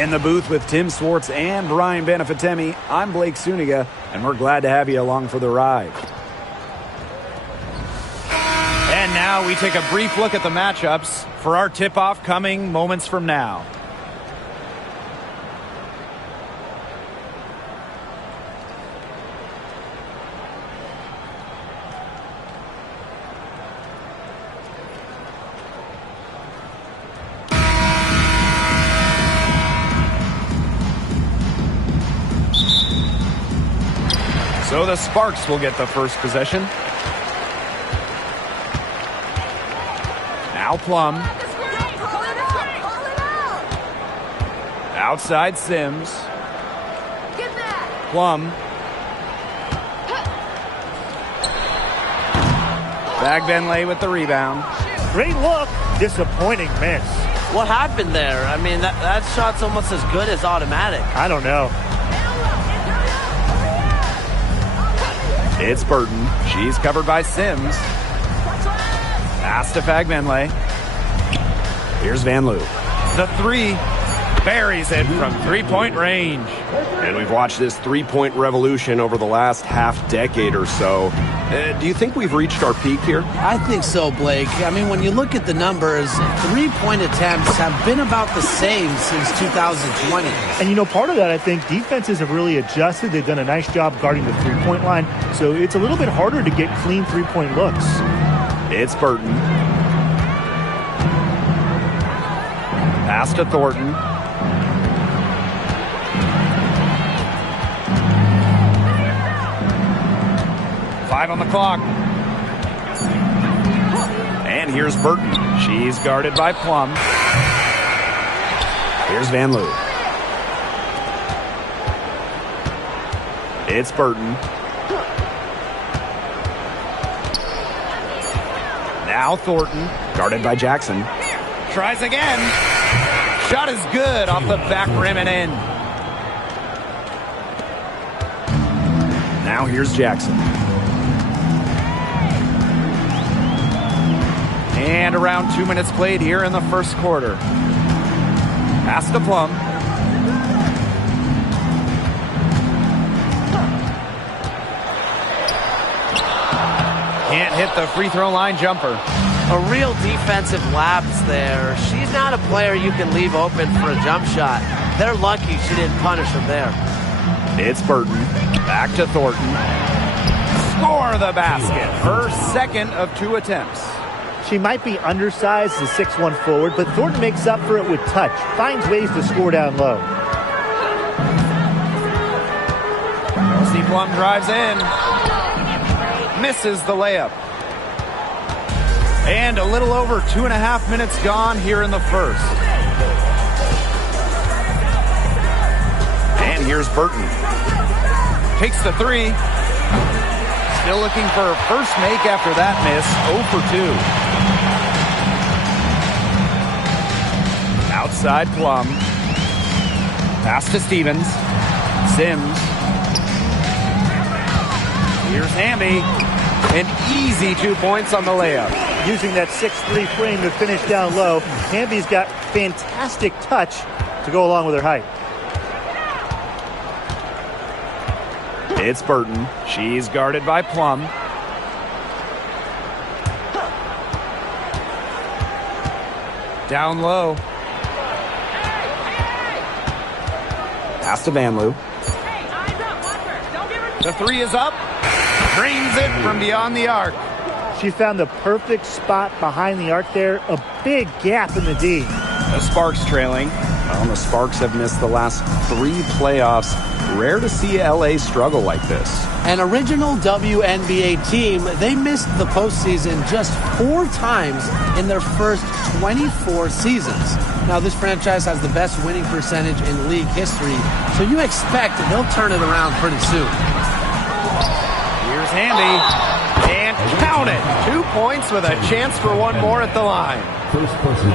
In the booth with Tim Swartz and Brian Benefitemi, I'm Blake Suniga, and we're glad to have you along for the ride. And now we take a brief look at the matchups for our tip-off coming moments from now. So the Sparks will get the first possession. Now Plum. Outside Sims. Plum. Bagbenlay with the rebound. Great look. Disappointing miss. What happened there? I mean, that shot's almost as good as automatic. I don't know. It's Burton. She's covered by Sims. Pass to Bagbenlay. Here's Van Loo. The three buries it from three-point range. And we've watched this three-point revolution over the last half-decade or so. Do you think we've reached our peak here? I think so, Blake. I mean, when you look at the numbers, three-point attempts have been about the same since 2020. And, you know, part of that, I think, defenses have really adjusted. They've done a nice job guarding the three-point line. So it's a little bit harder to get clean three-point looks. It's Burton. Pass to Thornton. Five on the clock. And here's Burton. She's guarded by Plum. Here's Van Loo. It's Burton. Now Thornton, guarded by Jackson. Tries again. Shot is good off the back rim and in. Now here's Jackson. And around 2 minutes played here in the first quarter. Pass to Plum. Can't hit the free throw line jumper. A real defensive lapse there. She's not a player you can leave open for a jump shot. They're lucky she didn't punish him there. It's Burton. Back to Thornton. Score the basket. Her second of 2 attempts. She might be undersized as a 6'1" forward, but Thornton makes up for it with touch. Finds ways to score down low. Kelsey Plum drives in. Misses the layup. And a little over 2.5 minutes gone here in the first. And here's Burton. Takes the three. Still looking for her first make after that miss. 0 for 2. Outside Plum. Pass to Stevens. Sims. Here's Hamby. An easy 2 points on the layup. Using that 6'3" frame to finish down low. Hamby's got fantastic touch to go along with her height. It's Burton. She's guarded by Plum. Down low. Pass to Van Loo. The three is up. Drains it from beyond the arc. She found the perfect spot behind the arc there. A big gap in the D. The Sparks trailing. Well, the Sparks have missed the last 3 playoffs. Rare to see LA struggle like this. An original WNBA team, they missed the postseason just 4 times in their first 24 seasons. Now, this franchise has the best winning percentage in league history, so you expect they'll turn it around pretty soon. Here's Hamby. And count it. 2 points with a chance for one more at the line.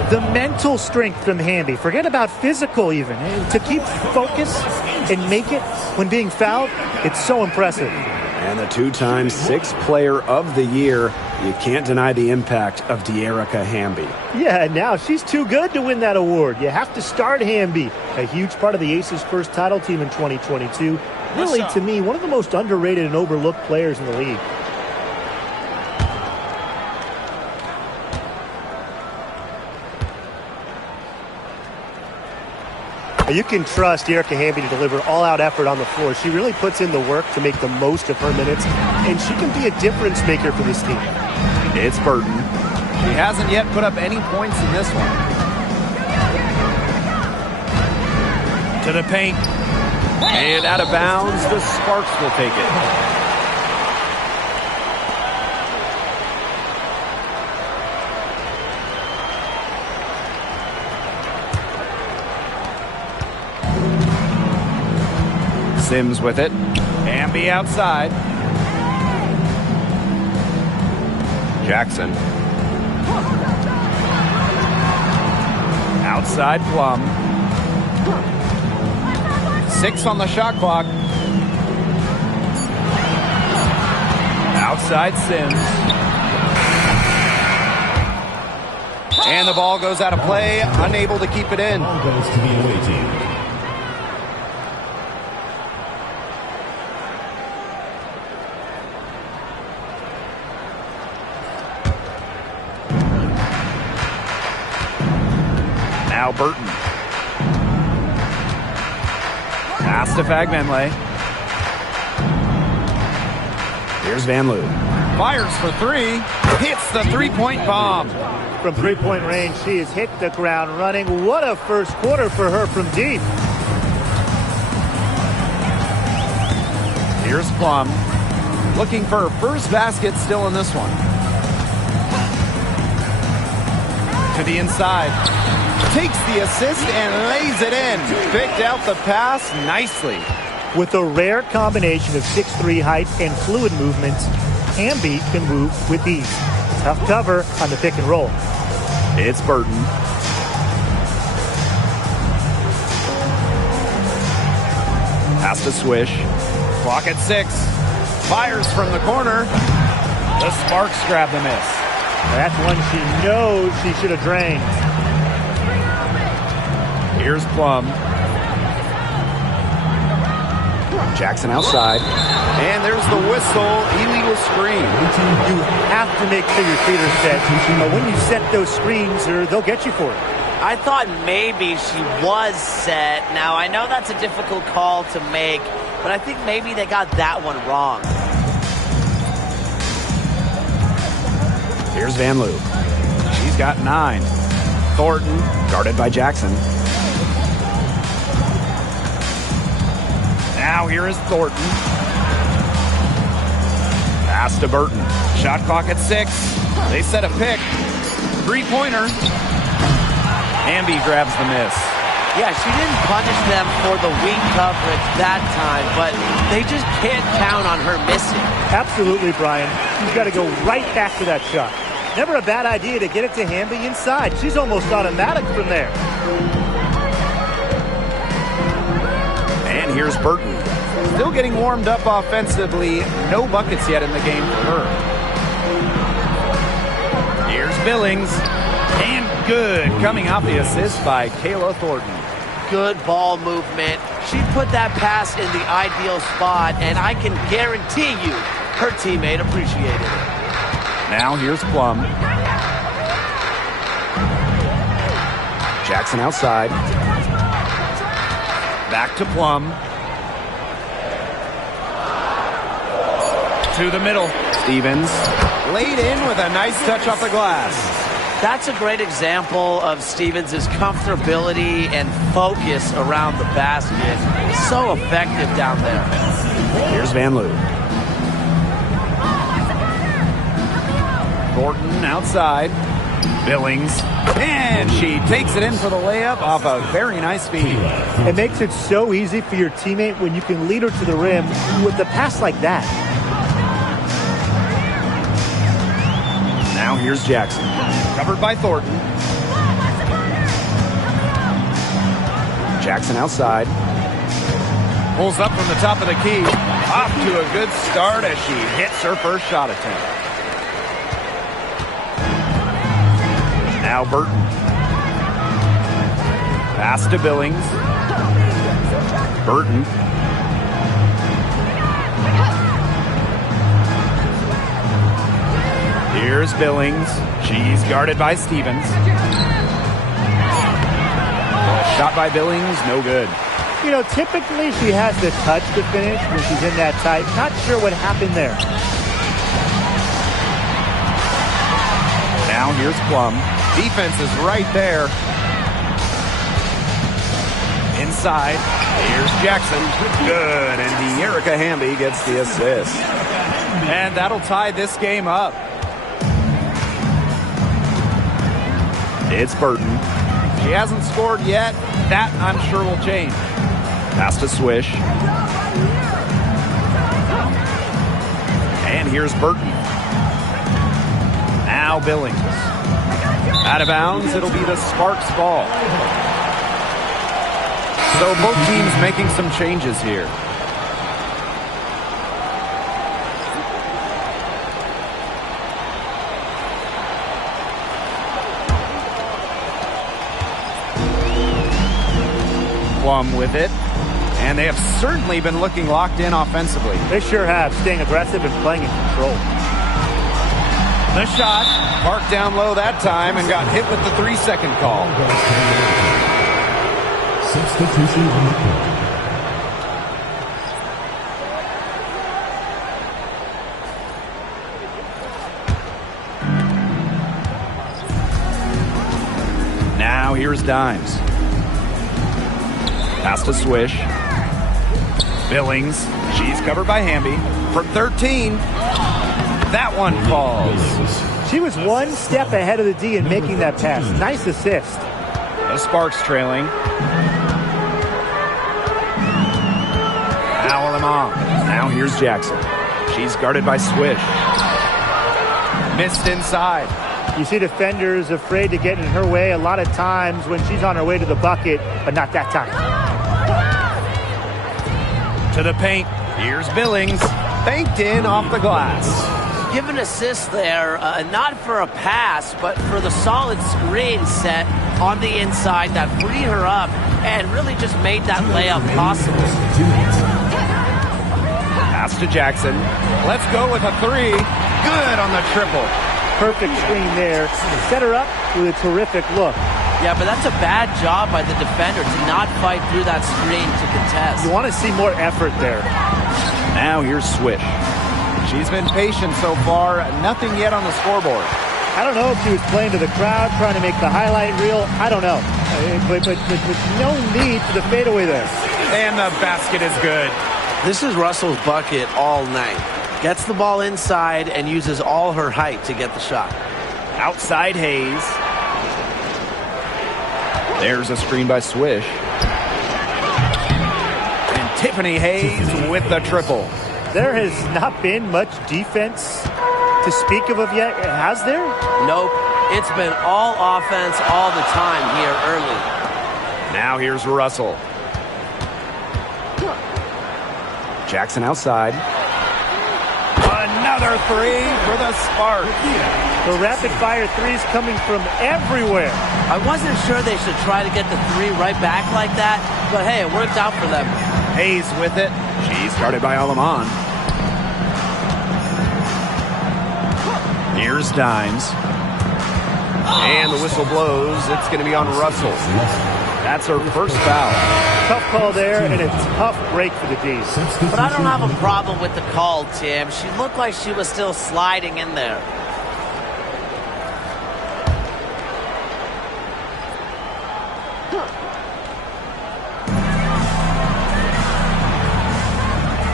The mental strength from Hamby. Forget about physical even. To keep focus and make it when being fouled, it's so impressive. And the two-time sixth player of the year. You can't deny the impact of De'Erica Hamby. Yeah, now she's too good to win that award. You have to start Hamby. A huge part of the Aces' first title team in 2022. Really, to me, one of the most underrated and overlooked players in the league. You can trust De'Erica Hamby to deliver all-out effort on the floor. She really puts in the work to make the most of her minutes, and she can be a difference maker for this team. It's Burton. She hasn't yet put up any points in this one. To the paint. And out of bounds, the Sparks will take it. Sims with it. Hamby outside. Jackson. Outside Plum. 6 on the shot clock. Outside Sims. And the ball goes out of play, unable to keep it in. Ball goes to the away team. Now Burton. Pass to Fagbenle. Here's Van Loo. Fires for 3. Hits the three-point bomb. From three-point range, she has hit the ground running. What a first quarter for her from deep. Here's Plum. Looking for her first basket still in this one. To the inside. Takes the assist and lays it in. Picked out the pass nicely. With a rare combination of 6'3" height and fluid movements, Hamby can move with ease. Tough cover on the pick and roll. It's Burton. Pass to Swish. Clock at 6. Fires from the corner. The Sparks grab the miss. That's one she knows she should have drained. Here's Plum. Jackson outside. And there's the whistle. Illegal screen. You have to make sure your feet are set. But when you set those screens, they'll get you for it. I thought maybe she was set. Now, I know that's a difficult call to make, but I think maybe they got that one wrong. Here's Van Loo. She's got 9. Thornton, guarded by Jackson. Now here is Thornton. Pass to Burton. Shot clock at 6. They set a pick. Three-pointer. Hamby grabs the miss. Yeah, she didn't punish them for the weak coverage that time, but they just can't count on her missing. Absolutely, Brian. She's got to go right back to that shot. Never a bad idea to get it to Hamby inside. She's almost automatic from there. And here's Burton. Still getting warmed up offensively. No buckets yet in the game for her. Here's Billings. And good. Coming off the assist by Kayla Thornton. Good ball movement. She put that pass in the ideal spot, and I can guarantee you her teammate appreciated it. Now here's Plum. Jackson outside. Back to Plum. To the middle. Stevens. Laid in with a nice touch off the glass. That's a great example of Stevens' comfortability and focus around the basket. So effective down there. Here's Van Loo. Thornton outside. Billings. And she takes it in for the layup off a very nice feed. It makes it so easy for your teammate when you can lead her to the rim with a pass like that. Now here's Jackson. Covered by Thornton. Jackson outside. Pulls up from the top of the key. Off to a good start as she hits her first shot attempt. Now Burton. Pass to Billings. Burton. Here's Billings. She's guarded by Stevens. Shot by Billings, no good. You know, typically she has the touch to finish when she's in that tight. Not sure what happened there. Now here's Plum. Defense is right there. Inside. Here's Jackson. Good. And Erica Hamby gets the assist. And that'll tie this game up. It's Burton. She hasn't scored yet. That, I'm sure, will change. Pass to Swish. And here's Burton. Now Billings. Out of bounds, it'll be the Sparks ball. So both teams making some changes here. Plum with it. And they have certainly been looking locked in offensively. They sure have, staying aggressive and playing in control. The shot, parked down low that time and got hit with the 3-second call. Substitution on the court. Now here's Dimes. Pass to Swish. Billings. She's covered by Hamby. From 13. That one falls. She was one step ahead of the D in making that pass. Nice assist. The Sparks trailing. Now Lamont. Now here's Jackson. She's guarded by Swish. Missed inside. You see defenders afraid to get in her way a lot of times when she's on her way to the bucket, but not that time. To the paint. Here's Billings. Banked in off the glass. Give an assist there, not for a pass, but for the solid screen set on the inside that freed her up and really just made that layup possible. Pass to Jackson. Let's go with a 3. Good on the triple. Perfect screen there. Set her up with a terrific look. Yeah, but that's a bad job by the defender to not fight through that screen to contest. You want to see more effort there. Now here's Swish. She's been patient so far. Nothing yet on the scoreboard. I don't know if she was playing to the crowd, trying to make the highlight reel. I don't know. But no need for the fadeaway there. And the basket is good. This is Russell's bucket all night. Gets the ball inside and uses all her height to get the shot. Outside Hayes. There's a screen by Swish. And Tiffany Hayes with the triple. There has not been much defense to speak of yet, has there? Nope. It's been all offense all the time here early. Now here's Russell. Jackson outside. Another 3 for the Sparks. The rapid-fire threes coming from everywhere. I wasn't sure they should try to get the 3 right back like that, but hey, it worked out for them. Hayes with it. She's guarded by Alaman. Here's Dimes. And the whistle blows. It's going to be on Russell. That's her first foul. Tough call there, and a tough break for the D. But I don't have a problem with the call, Tim. She looked like she was still sliding in there.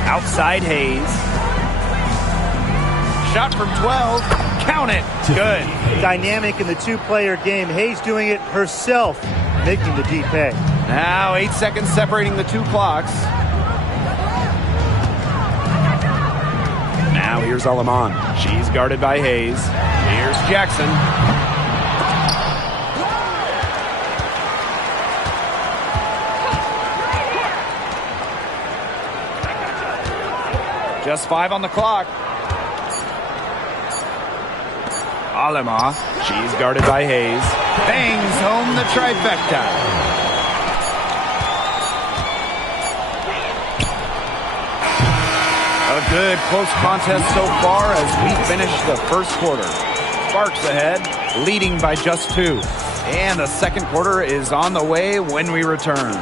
Outside Hayes. Shot from 12. Count it. Good. Dynamic in the two-player game. Hayes doing it herself, making the D pay. Now 8 seconds separating the 2 clocks. Now here's Alaman. She's guarded by Hayes. Here's Jackson. Just 5 on the clock. Alema. She's guarded by Hayes. Bangs home the trifecta. A good close contest so far as we finish the first quarter. Sparks ahead, leading by just 2. And the second quarter is on the way when we return.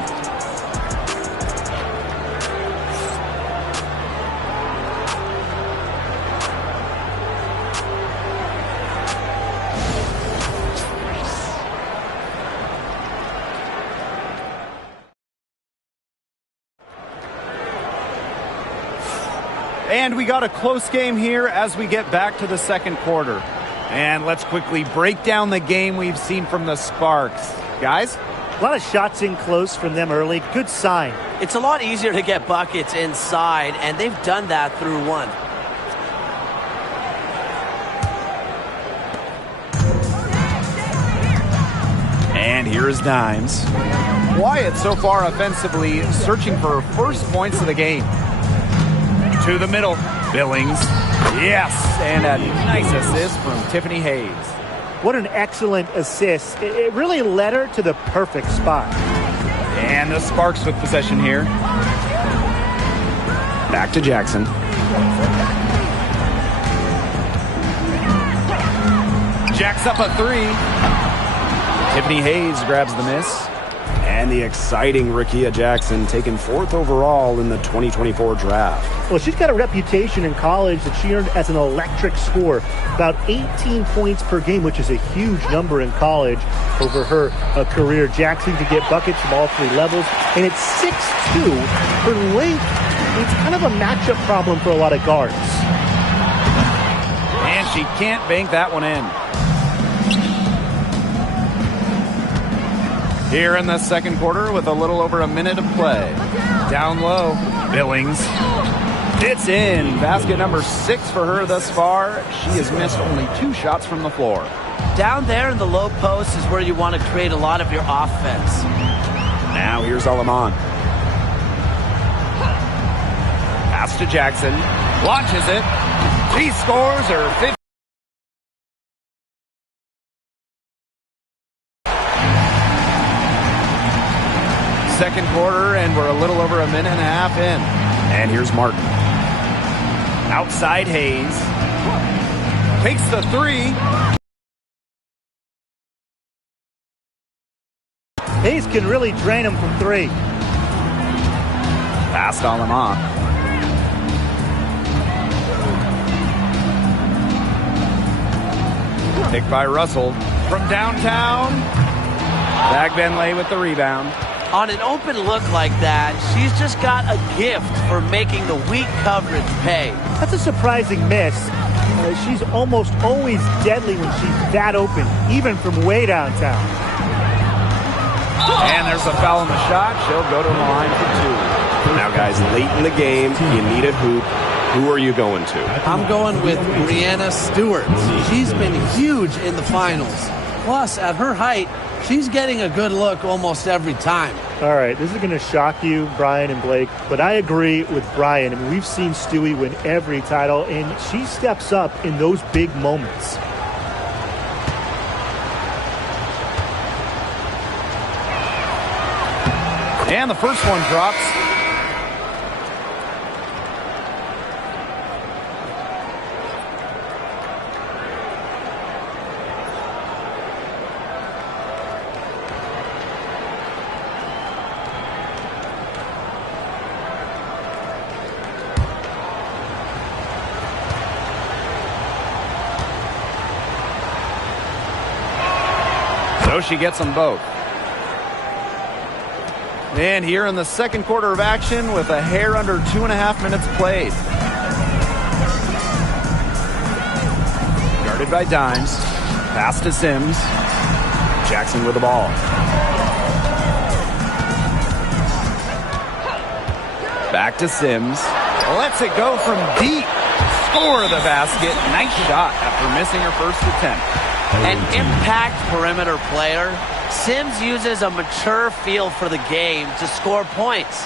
And we got a close game here as we get back to the second quarter. And let's quickly break down the game we've seen from the Sparks. Guys? A lot of shots in close from them early. Good sign. It's a lot easier to get buckets inside, and they've done that through 1. And here's Dimes. Wyatt so far offensively searching for first points of the game. To the middle. Billings. Yes. And a nice assist from Tiffany Hayes. What an excellent assist. It really led her to the perfect spot. And the Sparks with possession here. Back to Jackson. Jacks up a 3. Tiffany Hayes grabs the miss. And the exciting Rickea Jackson taken 4th overall in the 2024 draft. Well, she's got a reputation in college that she earned as an electric scorer. About 18 points per game, which is a huge number in college over her career. Jackson can get buckets from all 3 levels. And it's 6'2". Her length, it's kind of a matchup problem for a lot of guards. And she can't bank that one in. Here in the second quarter with a little over a minute of play. Down low, Billings. It's in. Basket number 6 for her thus far. She has missed only 2 shots from the floor. Down there in the low post is where you want to create a lot of your offense. Now here's Alaman. Pass to Jackson. Launches it. She scores her 5th. Second quarter, and we're a little over a minute and a half in. And here's Martin. Outside Hayes. Takes the 3. Hayes can really drain him from 3. Past Alema. Picked by Russell. From downtown. Bagbenley with the rebound. On an open look like that, she's just got a gift for making the weak coverage pay. That's a surprising miss. She's almost always deadly when she's that open, even from way downtown. And there's a foul on the shot. She'll go to the line for 2. Now, guys, late in the game, you need a hoop. Who are you going to? I'm going with Brianna Stewart. She's been huge in the finals. Plus, at her height, she's getting a good look almost every time. All right, this is going to shock you, Brian and Blake, but I agree with Brian. I mean, we've seen Stewie win every title, and she steps up in those big moments. And the first one drops. So she gets them both. And here in the second quarter of action with a hair under 2.5 minutes played. Guarded by Dimes. Pass to Sims. Jackson with the ball. Back to Sims. Lets it go from deep. Score the basket. Nice shot after missing her first attempt. An impact perimeter player. Sims uses a mature feel for the game to score points.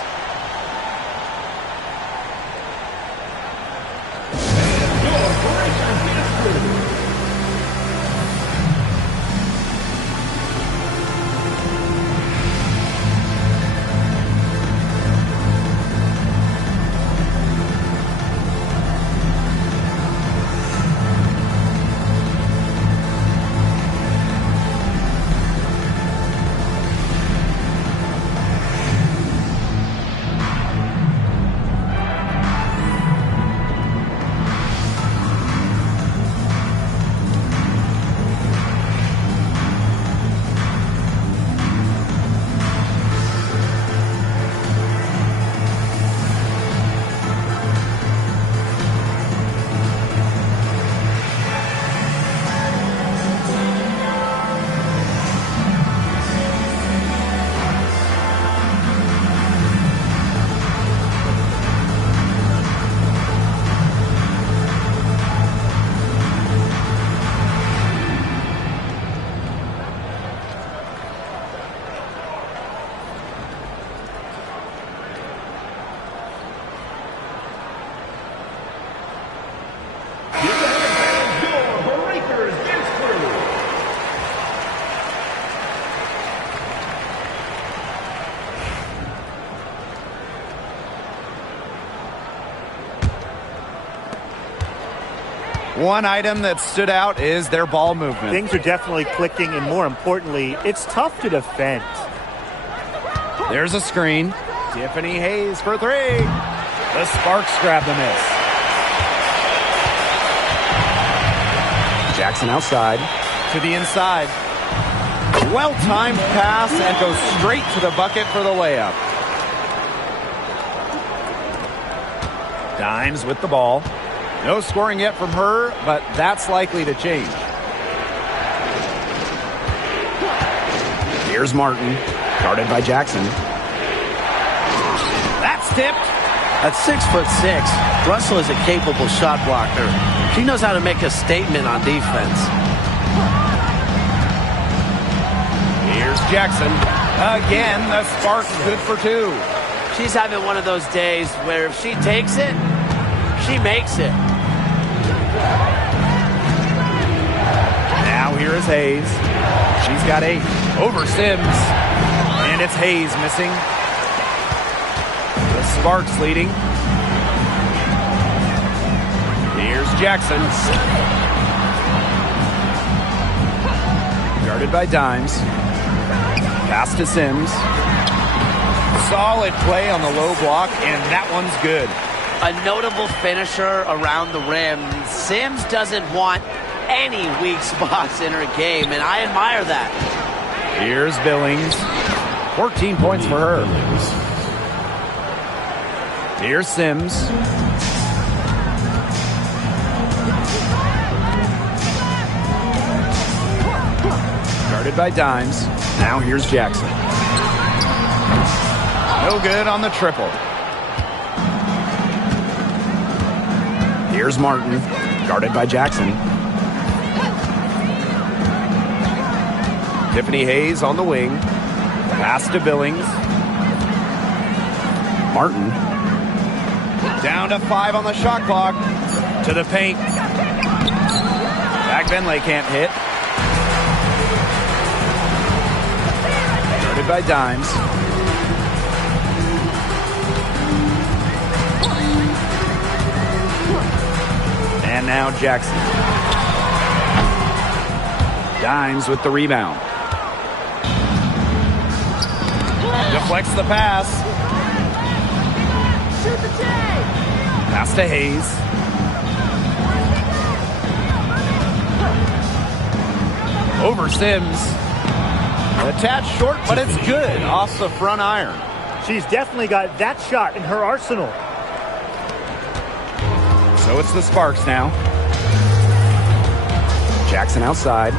One item that stood out is their ball movement. Things are definitely clicking, and more importantly, it's tough to defend. There's a screen. Tiffany Hayes for three. The Sparks grab the miss. Jackson outside. To the inside. Well-timed pass and goes straight to the bucket for the layup. Dimes with the ball. No scoring yet from her, but that's likely to change. Here's Martin, guarded by Jackson. That's tipped. At 6'6", Russell is a capable shot blocker. She knows how to make a statement on defense. Here's Jackson. Again, the Sparks good for two. She's having one of those days where if she takes it, she makes it. Now here is Hayes. She's got 8. Over Sims. And it's Hayes missing. The Sparks leading. Here's Jackson. Guarded by Dimes. Pass to Sims. Solid play on the low block, and that one's good. A notable finisher around the rim. Sims doesn't want any weak spots in her game, and I admire that. Here's Billings. 14 points for her. Here's Sims. Guarded by Dimes. Now here's Jackson. No good on the triple. Here's Martin, guarded by Jackson. Tiffany Hayes on the wing. Pass to Billings. Martin. Down to 5 on the shot clock. To the paint. Back Benley can't hit. Guarded by Dimes. And now Jackson. Dimes with the rebound. Deflects the pass. Pass to Hayes. Over Sims. A tad short, but it's good off the front iron. She's definitely got that shot in her arsenal. So it's the Sparks now. Jackson outside.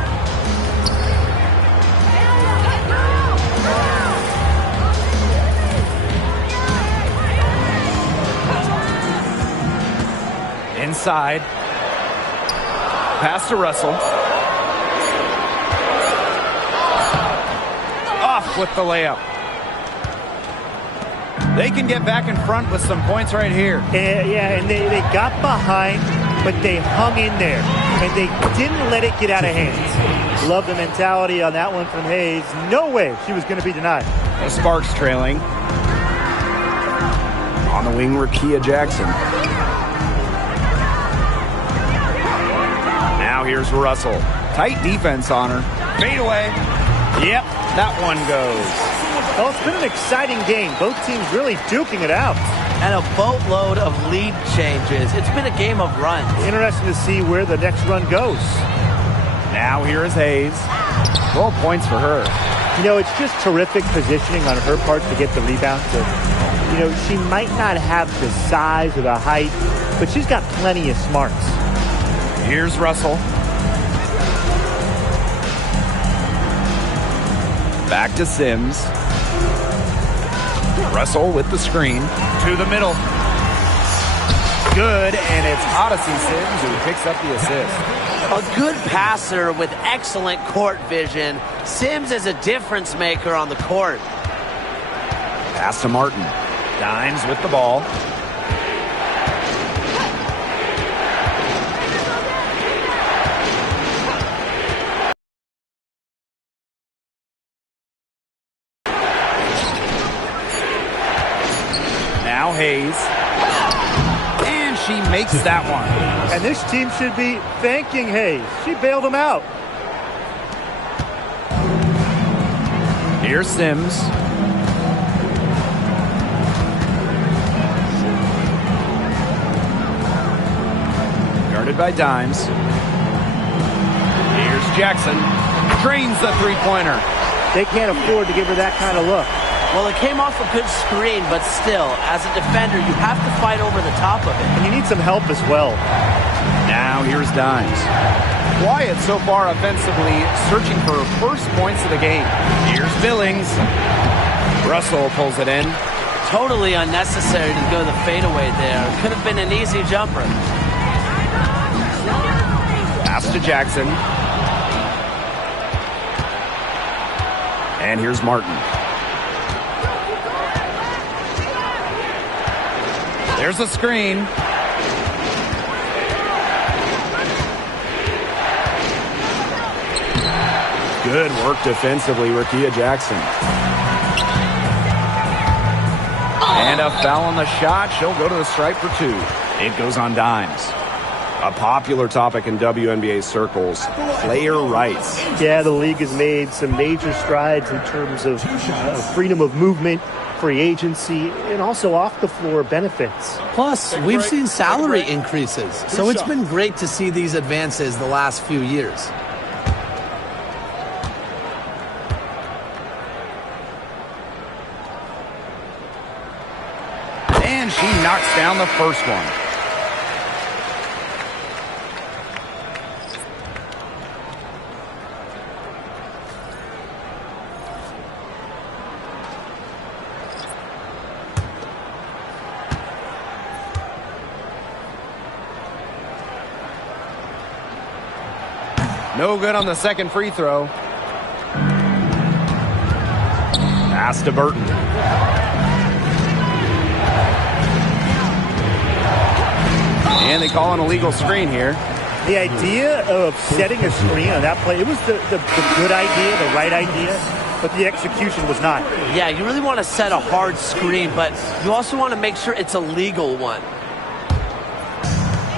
Inside. Pass to Russell. Off with the layup. They can get back in front with some points right here. And they got behind, but they hung in there. And they didn't let it get out of hands. Love the mentality on that one from Hayes. No way she was going to be denied. The Sparks trailing. On the wing, Rakia Jackson. Now here's Russell. Tight defense on her. Fade away. Yep, that one goes. Well, it's been an exciting game. Both teams really duking it out. And a boatload of lead changes. It's been a game of runs. Interesting to see where the next run goes. Now here is Hayes. 12 points for her. You know, it's just terrific positioning on her part to get the rebound. She might not have the size or the height, but she's got plenty of smarts. Here's Russell. Back to Sims. Russell with the screen. To the middle. Good, and it's Odyssey Sims who picks up the assist. A good passer with excellent court vision. Sims is a difference maker on the court. Pass to Martin. Dimes with the ball. Now Hayes. And she makes that one. And this team should be thanking Hayes. She bailed him out. Here's Sims. Guarded by Dimes. Here's Jackson. Drains the three-pointer. They can't afford to give her that kind of look. Well, it came off a good screen, but still, as a defender, you have to fight over the top of it. And you need some help as well. Now here's Dimes. Wyatt so far offensively searching for her first points of the game. Here's Billings. Russell pulls it in. Totally unnecessary to go the fadeaway there. Could have been an easy jumper. Pass to Jackson. And here's Martin. There's a screen. Good work defensively, Rakia Jackson. And a foul on the shot. She'll go to the stripe for two. It goes on Dimes. A popular topic in WNBA circles, player rights. Yeah, the league has made some major strides in terms of freedom of movement, free agency, and also off-the-floor benefits. Plus, we've seen salary increases, so it's been great to see these advances the last few years. And she knocks down the first one. No good on the second free throw. Pass to Burton. And they call an illegal screen here. The idea of setting a screen on that play, it was the good idea, the right idea, but the execution was not. Yeah, you really want to set a hard screen, but you also want to make sure it's a legal one.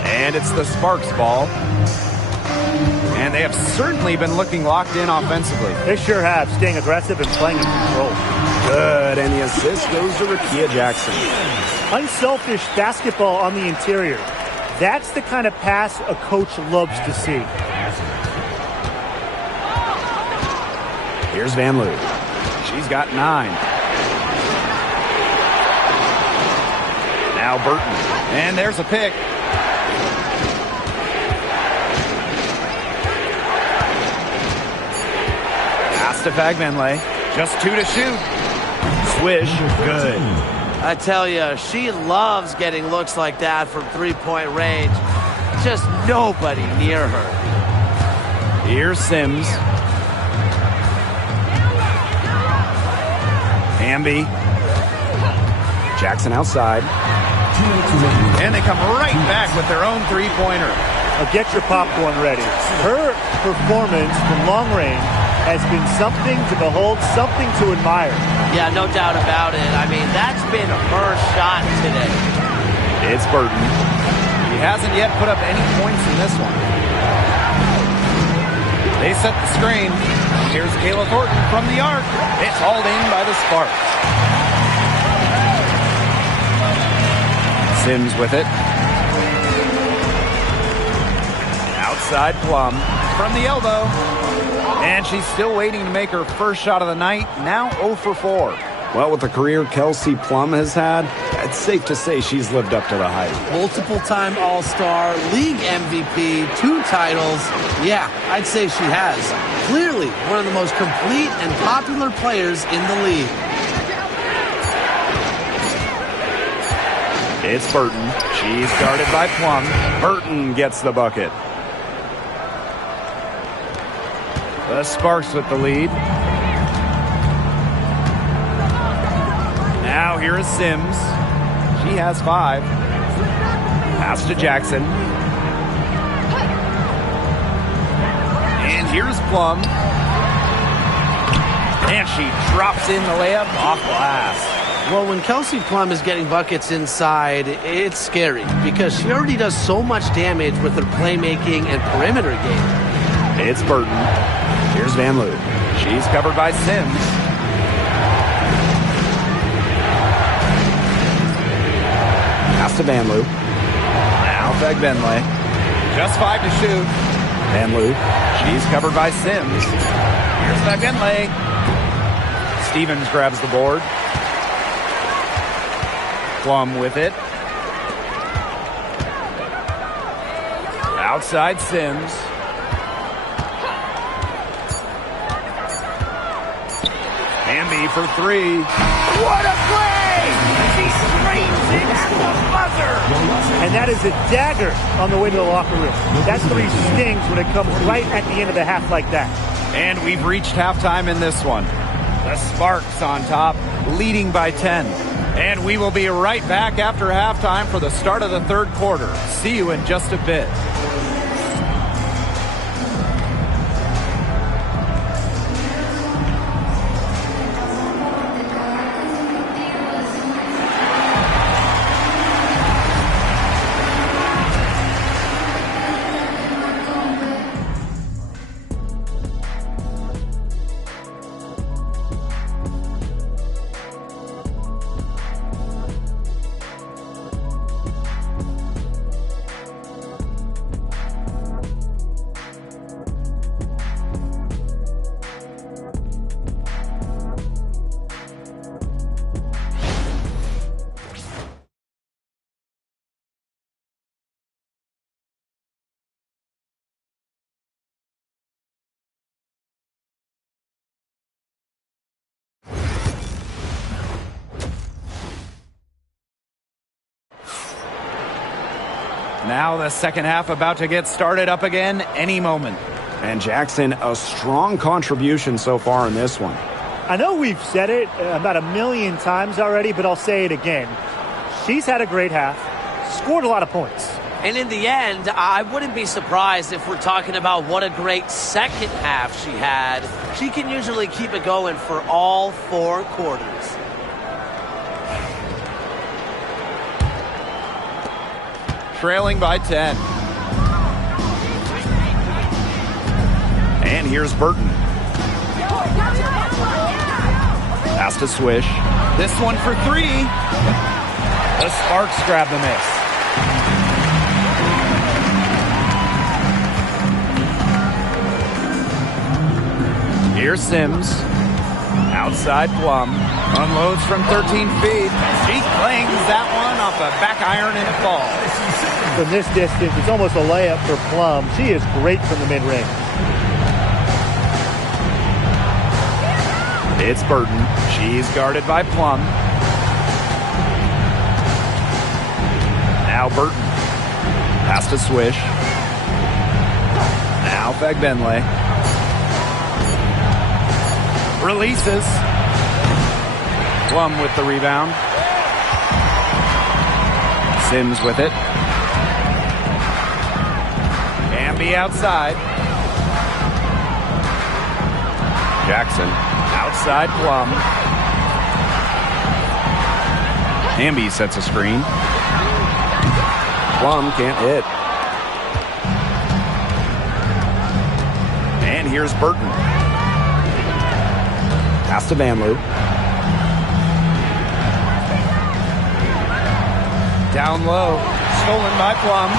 And it's the Sparks ball. And they have certainly been looking locked in offensively. They sure have, staying aggressive and playing in control. Good, and the assist goes to Rakia Jackson. Unselfish basketball on the interior. That's the kind of pass a coach loves to see. Here's Van Loo. She's got 9. Now Burton. And there's a pick. Pass to Fagbenle. Just 2 to shoot. Swish. Good. I tell you, she loves getting looks like that from three-point range. Just nobody near her. Here's Sims. Hamby. Jackson outside. And they come right back with their own three-pointer. Now get your popcorn ready. Her performance from long range has been something to behold, something to admire. Yeah, no doubt about it. I mean, that's been her shot today. It's Burton. He hasn't yet put up any points in this one. They set the screen. Here's Kayla Thornton from the arc. It's hauled in by the Sparks. Sims with it. Outside Plum from the elbow. And she's still waiting to make her first shot of the night. Now 0 for 4. Well, with the career Kelsey Plum has had, it's safe to say she's lived up to the hype. Multiple-time All-Star, league MVP, 2 titles. Yeah, I'd say she has. Clearly one of the most complete and popular players in the league. It's Burton. She's guarded by Plum. Burton gets the bucket. The Sparks with the lead. Now here is Sims. She has 5. Pass to Jackson. And here's Plum. And she drops in the layup off glass. Well, when Kelsey Plum is getting buckets inside, it's scary because she already does so much damage with her playmaking and perimeter game. It's Burton. Here's Van Loo. She's covered by Sims. Pass to Van Loo. Now Fegbenle. Just 5 to shoot. Van Loo. She's covered by Sims. Here's Fegbenle. Stevens grabs the board. Plum with it. Outside Sims. Hamby for 3. What a play! She screams it at the buzzer! And that is a dagger on the way to the locker room. That 3 stings when it comes right at the end of the half like that. And we've reached halftime in this one. The Sparks on top, leading by 10. And we will be right back after halftime for the start of the third quarter. See you in just a bit. Now the second half about to get started up again any moment. And Jackson, a strong contribution so far in this one. I know we've said it about 1,000,000 times already, but I'll say it again. She's had a great half, scored a lot of points. And in the end, I wouldn't be surprised if we're talking about what a great second half she had. She can usually keep it going for all 4 quarters. Trailing by 10. And here's Burton. Pass to Swish. This one for 3. The Sparks grab the miss. Here's Sims. Outside Plum. Unloads from 13 feet. She clangs that one off a back iron and it falls. From this distance, it's almost a layup for Plum. She is great from the mid-range. It's Burton. She's guarded by Plum. Now Burton. Pass to Swish. Now Fegbenle. Releases. Plum with the rebound. Sims with it. Hamby outside. Jackson. Outside Plum. Hamby sets a screen. Plum can't hit. And here's Burton. Pass to Van Loo. Down low. Stolen by Plum.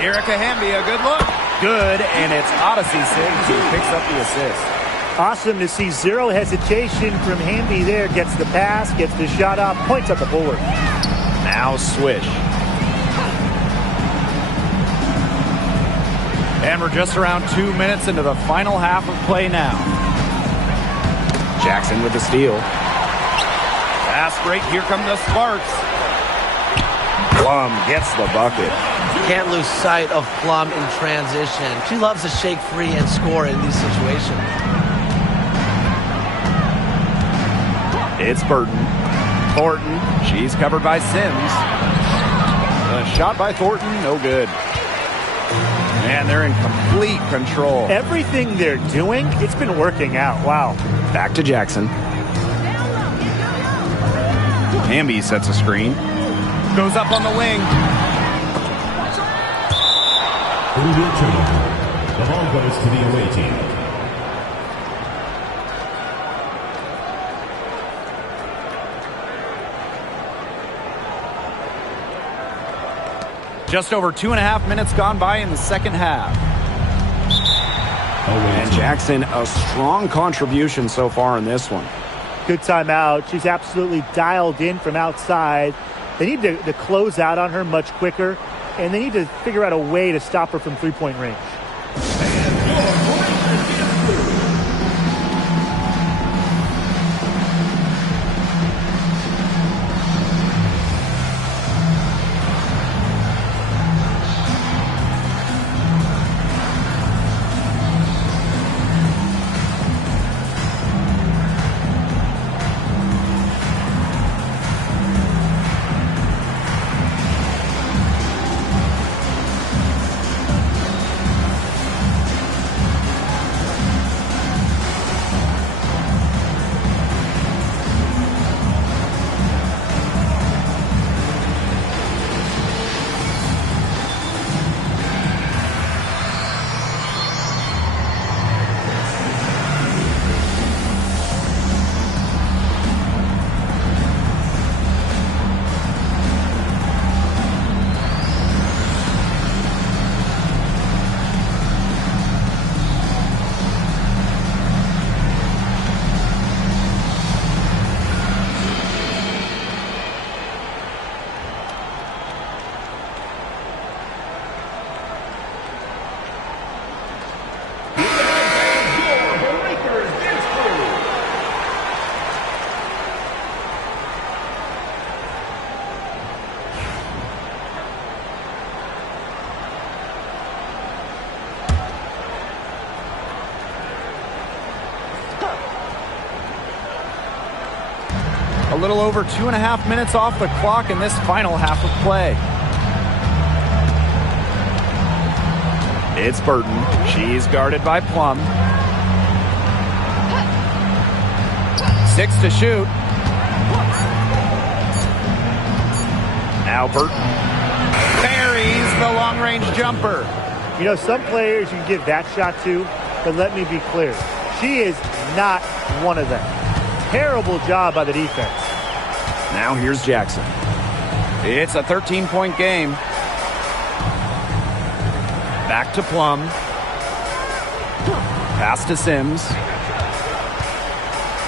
Erica Hamby, a good look. Good, and it's Odyssey Siggs who picks up the assist. Awesome to see zero hesitation from Hamby there. Gets the pass, gets the shot off, points up the board. Now Swish. And we're just around 2 minutes into the final half of play now. Jackson with the steal. Fast break, here come the Sparks. Plum gets the bucket. Can't lose sight of Plum in transition. She loves to shake free and score in these situations. It's Burton. Thornton, she's covered by Sims. A shot by Thornton, no good. Man, they're in complete control. Everything they're doing, it's been working out. Wow. Back to Jackson. Hamby sets a screen. Goes up on the wing. The ball goes to the away team. Just over 2.5 minutes gone by in the second half. And Jackson, a strong contribution so far in this one. Good timeout. She's absolutely dialed in from outside. They need to close out on her much quicker, and they need to figure out a way to stop her from three-point range. A little over 2.5 minutes off the clock in this final half of play. It's Burton. She's guarded by Plum. 6 to shoot. Now Burton buries the long-range jumper. You know, some players you can give that shot to, but let me be clear. She is not one of them. Terrible job by the defense. Now here's Jackson. It's a 13-point game. Back to Plum. Pass to Sims.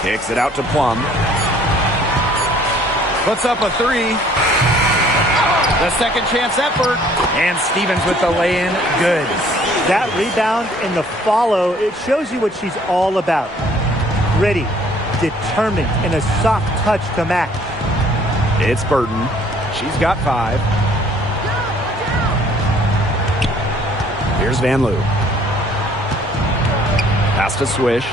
Kicks it out to Plum. Puts up a three. The second chance effort. And Stevens with the lay-in. Good. That rebound and the follow, it shows you what she's all about. Ready, determined, and a soft touch to match. It's Burton. She's got 5. Here's Van Loo. Pass to Swish.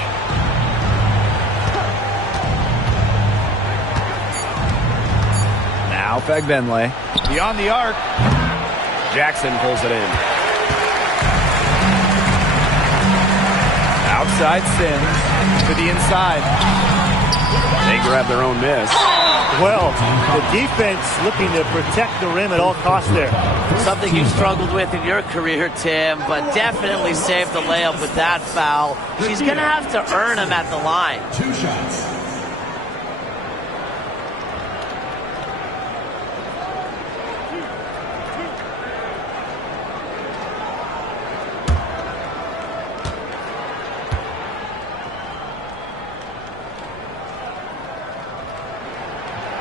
Now Fagbenle. Beyond the arc. Jackson pulls it in. Outside Sims to the inside. They grab their own miss. Well, the defense looking to protect the rim at all costs there. Something you struggled with in your career, Tim, but definitely saved the layup with that foul. She's going to have to earn him at the line. 2 shots.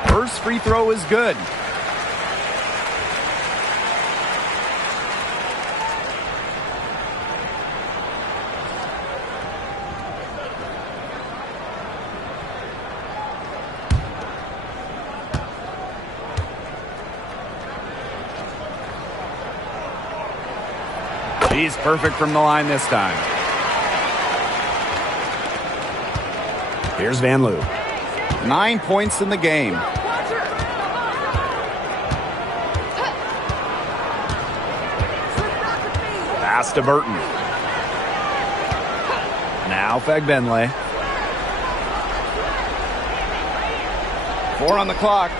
First free throw is good. She's perfect from the line this time. Here's Van Loo. 9 points in the game. Pass to Burton. Now Fagbenle. 4 on the clock.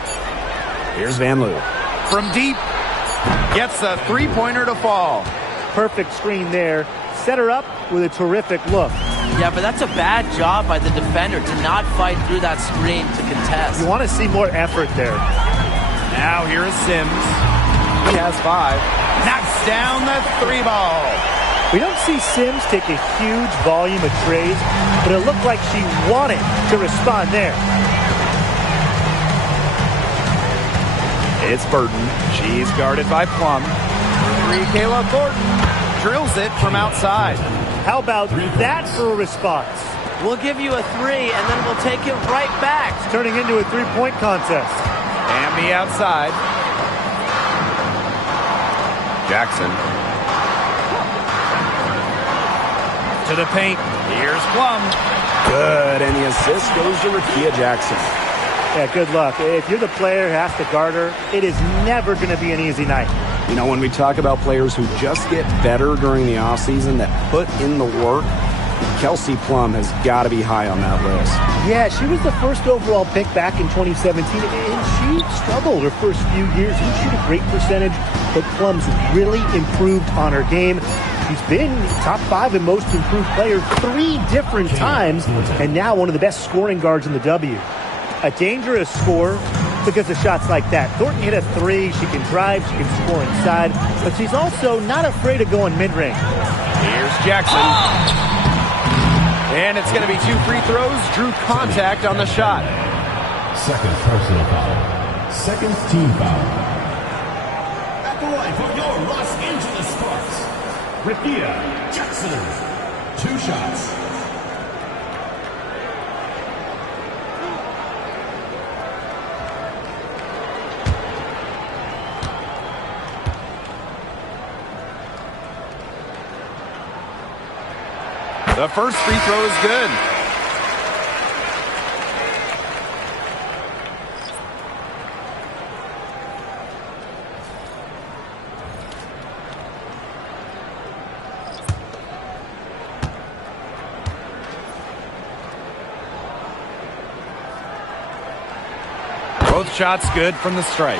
Here's Van Loo. From deep. Gets the three-pointer to fall. Perfect screen there. Set her up with a terrific look. Yeah, but that's a bad job by the defender to not fight through that screen to contest. You want to see more effort there. Now here is Sims. He has 5. Knocks down the 3 ball. We don't see Sims take a huge volume of trades, but it looked like she wanted to respond there. It's Burton. She's guarded by Plum. 3, Kayla Thornton drills it from outside. How about that for a response? We'll give you a 3, and then we'll take it right back. It's turning into a three-point contest. Hamby outside. Jackson. To the paint. Here's Plum. Good, and the assist goes to Rakia Jackson. Yeah, good luck. If you're the player who has to guard her, it is never going to be an easy night. You know, when we talk about players who just get better during the offseason, that put in the work, Kelsey Plum has got to be high on that list. Yeah, she was the first overall pick back in 2017, and she struggled her first few years. She didn't shoot a great percentage, but Plum's really improved on her game. She's been top 5 in most improved player 3 different times, and now one of the best scoring guards in the W. A dangerous score because of shots like that. Thornton hit a 3. She can drive. She can score inside. But she's also not afraid of going mid-range. Here's Jackson. And it's going to be 2 free throws. Drew contact on the shot. Second personal foul. Second team foul. At the line for your Los Angeles Sparks, Rakia Jackson. 2 shots. The first free throw is good. Both shots good from the stripe.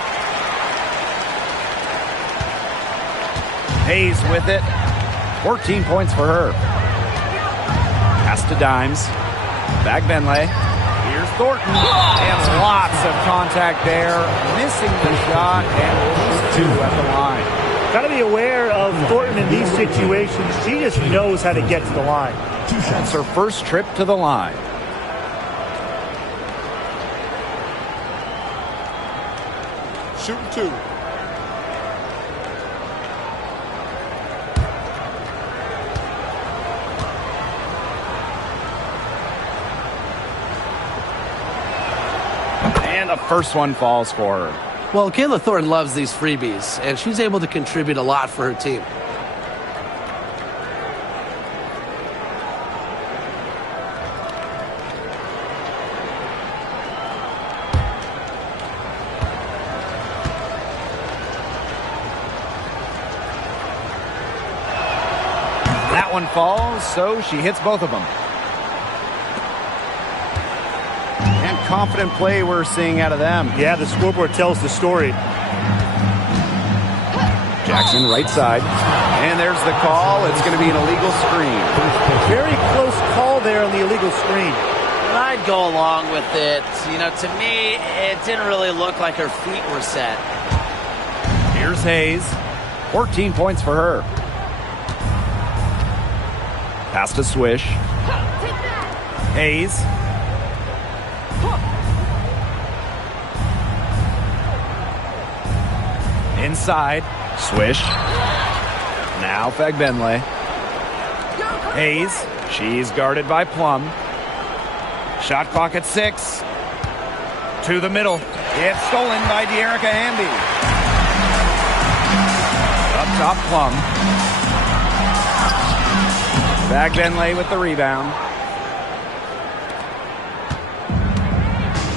Hayes with it. 14 points for her. Pass to Dimes. Back Benley. Here's Thornton. And lots of contact there. Missing the shot and 2 at the line. Got to be aware of Thornton in these situations. She just knows how to get to the line. That's her first trip to the line. Shooting 2. And the first one falls for her. Well, Kayla Thornton loves these freebies, and she's able to contribute a lot for her team. That one falls, so she hits both of them. And confident play we're seeing out of them. Yeah, the scoreboard tells the story. Jackson right side. And there's the call. It's going to be an illegal screen. Very close call there on the illegal screen. And I'd go along with it. You know, to me, it didn't really look like her feet were set. Here's Hayes. 14 points for her. Pass to Swish. Hayes. Inside. Swish. Now Fagbenle. Hayes. She's guarded by Plum. Shot clock at 6. To the middle. It's stolen by De'Erica Hamby. Up top, Plum. Fagbenle with the rebound.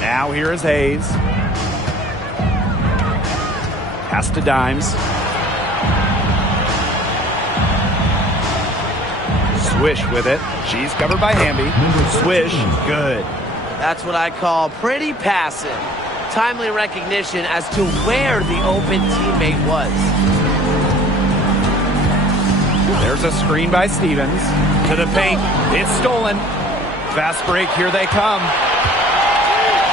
Now here is Hayes. Pass to Dimes. Swish with it. She's covered by Hamby. Swish, good. That's what I call pretty passing. timely recognition as to where the open teammate was. There's a screen by Stevens. To the paint. It's stolen. Fast break. Here they come.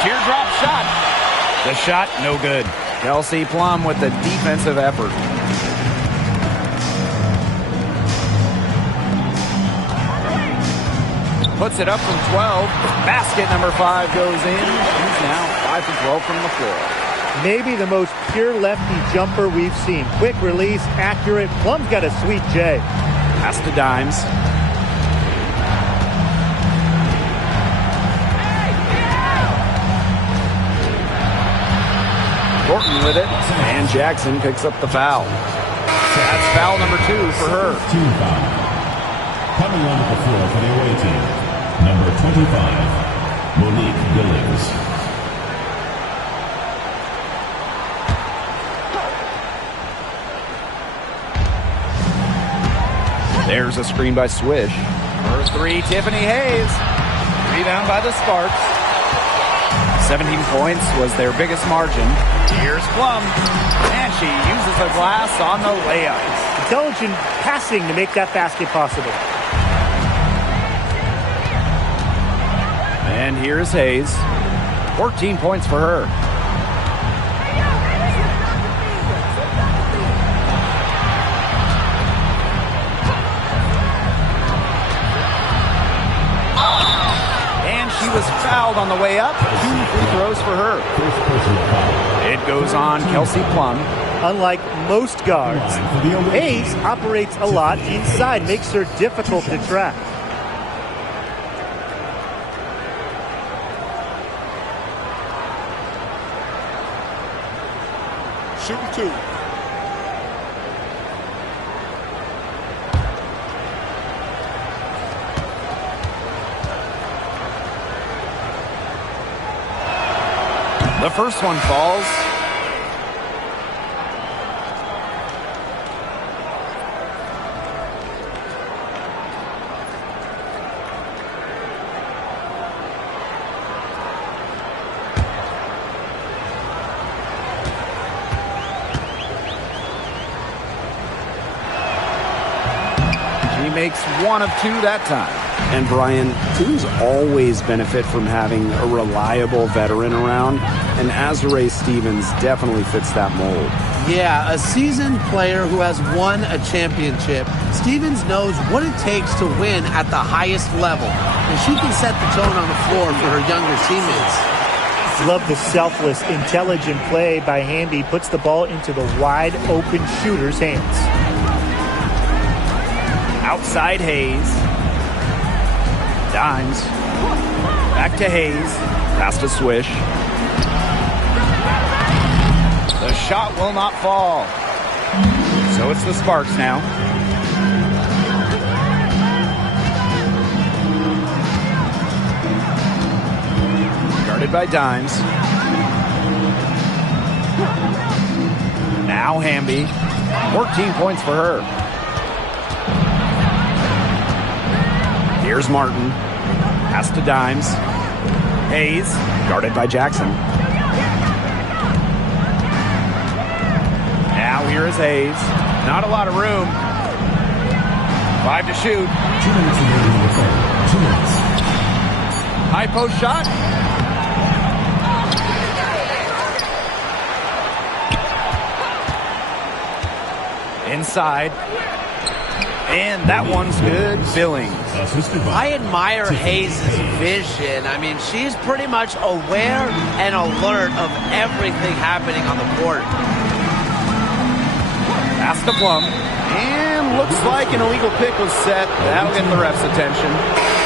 Teardrop shot. The shot, no good. Kelsey Plum with the defensive effort. Puts it up from 12. Basket number 5 goes in. He's now 5 for 12 from the floor. Maybe the most pure lefty jumper we've seen. Quick release, accurate. Plum's got a sweet J. Pass to Dimes. Thornton with it. And Jackson picks up the foul. That's foul number 2 for her. Team foul. Coming onto the floor for the away team, number 25, Monique Billings. There's a screen by Swish. For 3, Tiffany Hayes. Rebound by the Sparks. 17 points was their biggest margin. Here's Plum. And she uses the glass on the layup. Intelligent passing to make that basket possible. And here's Hayes. 14 points for her. And she was fouled on the way up. 2 free throws for her. It goes on Kelsey Plum. Unlike most guards, Hayes operates a lot inside, makes her difficult to track. Shooting 2. The first one falls. Makes 1 of 2 that time. And Brian, teams always benefit from having a reliable veteran around, and Azure Stevens definitely fits that mold. Yeah, a seasoned player who has won a championship. Stevens knows what it takes to win at the highest level, and she can set the tone on the floor for her younger teammates. Love the selfless, intelligent play by Hamby. Puts the ball into the wide open shooter's hands. Outside Hayes. Dimes. Back to Hayes. Pass to Swish. The shot will not fall. So it's the Sparks now. Guarded by Dimes. Now Hamby. 14 points for her. Here's Martin. Pass to Dimes. Hayes. Guarded by Jackson. Now here is Hayes. Not a lot of room. 5 to shoot. 2 minutes remaining in the third. 2 minutes. High post shot. Inside. And that one's good. Billings. I admire Hayes' vision. I mean, she's pretty much aware and alert of everything happening on the court. Pass to Plum. And looks like an illegal pick was set. That'll get the ref's attention.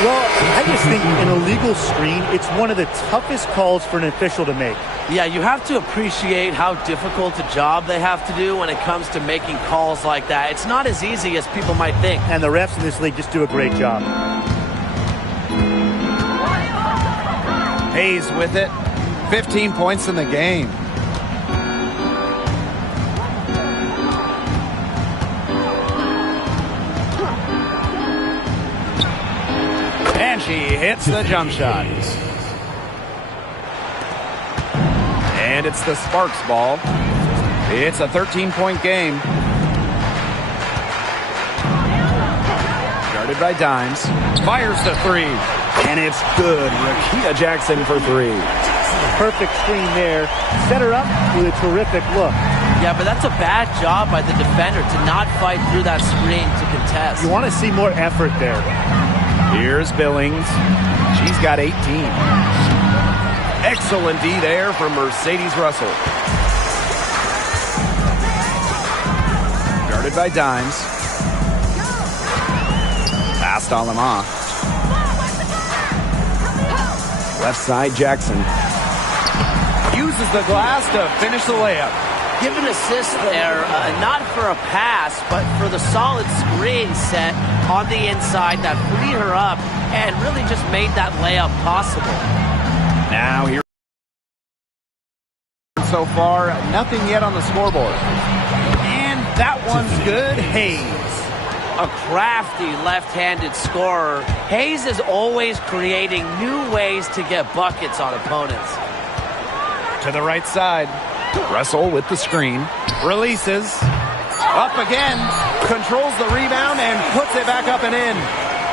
Well, I just think an illegal screen, it's one of the toughest calls for an official to make. Yeah, you have to appreciate how difficult a job they have to do when it comes to making calls like that. It's not as easy as people might think. And the refs in this league just do a great job. Hayes with it. 15 points in the game. And she hits the jump shot. And it's the Sparks ball. It's a 13-point game. Guarded by Dimes. Fires the three. And it's good. Rakita Jackson for three. Perfect screen there. Set her up with a terrific look. Yeah, but that's a bad job by the defender to not fight through that screen to contest. You want to see more effort there. Here's Billings. She's got 18. Excellent D there from Mercedes Russell. Guarded by Dimes. Pass to Alama. Left side, Jackson. Uses the glass to finish the layup. Give an assist there, not for a pass, but for the solid screen set on the inside that freed her up and really just made that layup possible. Now here so far, nothing yet on the scoreboard. And that one's good. Hayes. A crafty left-handed scorer. Hayes is always creating new ways to get buckets on opponents. To the right side. Russell with the screen. Releases. Up again. Controls the rebound and puts it back up and in.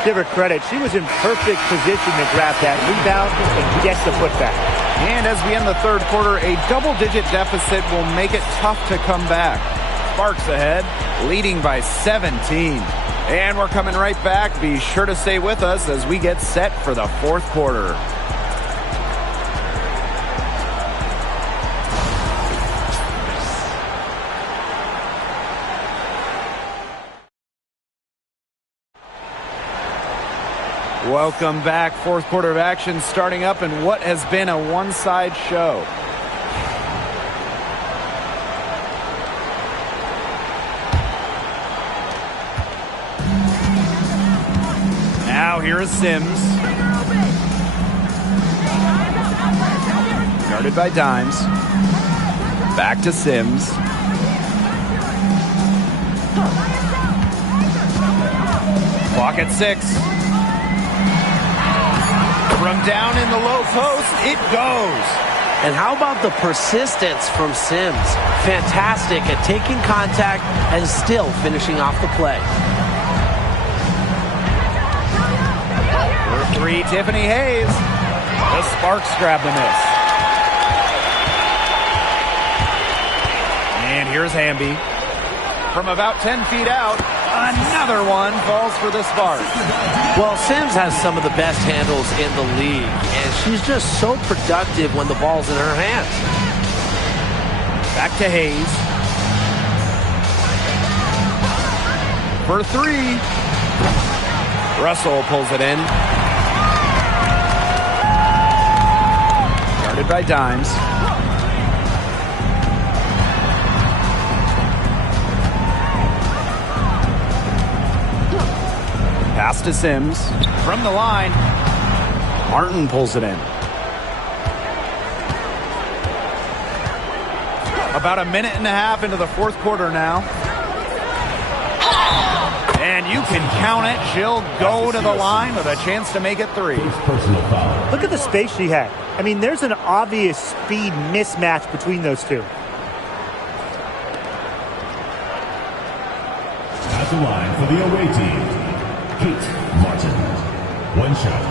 Give her credit. She was in perfect position to grab that rebound and get the putback. And as we end the third quarter, a double-digit deficit will make it tough to come back. Sparks ahead, leading by 17. And we're coming right back. Be sure to stay with us as we get set for the fourth quarter. Welcome back. Fourth quarter of action starting up in what has been a one-side show. Now here is Sims. Guarded by Dimes. Back to Sims. Clock at 6. From down in the low post, it goes. And how about the persistence from Sims? Fantastic at taking contact and still finishing off the play. For three, Tiffany Hayes. The Sparks grab the miss. And here's Hamby. From about 10 feet out, another one falls for the Sparks. Well, Sims has some of the best handles in the league, and she's just so productive when the ball's in her hands. Back to Hayes. For three. Russell pulls it in. Guarded by Dimes. Pass to Sims. From the line. Martin pulls it in. About a minute and a half into the fourth quarter now. And you can count it. She'll go to the line with a chance to make it three. Look at the space she had. I mean, there's an obvious speed mismatch between those two. At the line for the away team, Kate Martin. One shot.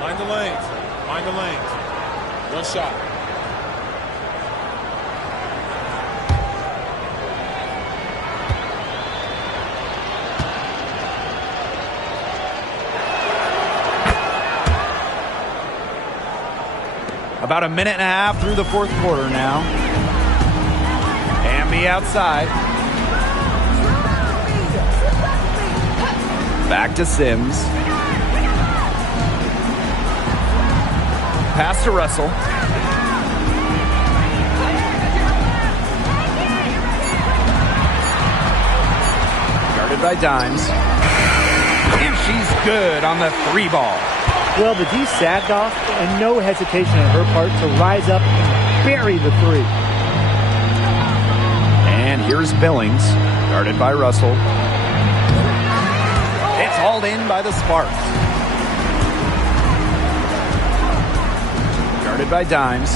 Mind the lanes. Mind the lanes. One shot. About a minute and a half through the fourth quarter now. Hamby outside. Back to Sims. Pass to Russell. Guarded by Dimes. And she's good on the three ball. Well, the D sagged off, and no hesitation on her part to rise up and bury the three. And Here's Billings, guarded by Russell. It's hauled in by the Sparks. Guarded by Dimes.